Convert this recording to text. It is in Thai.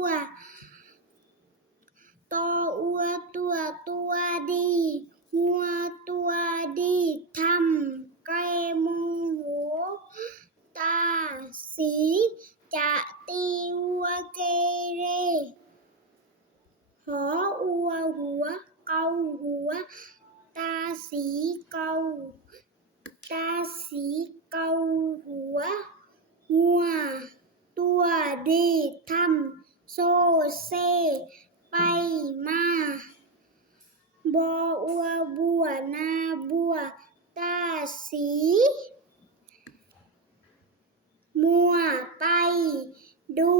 ตัวตออัวตัวตัวดี หัวตัวดีทำไกมุงหูตาสีจะตีวัวเกเร หออัวหัวเกาหัว ตาสีเกาตาสีเกาหัว หัวตัวดีทำ โซเซ ไปมาบออัวบัวนาบัว ตาสี มัวไปดู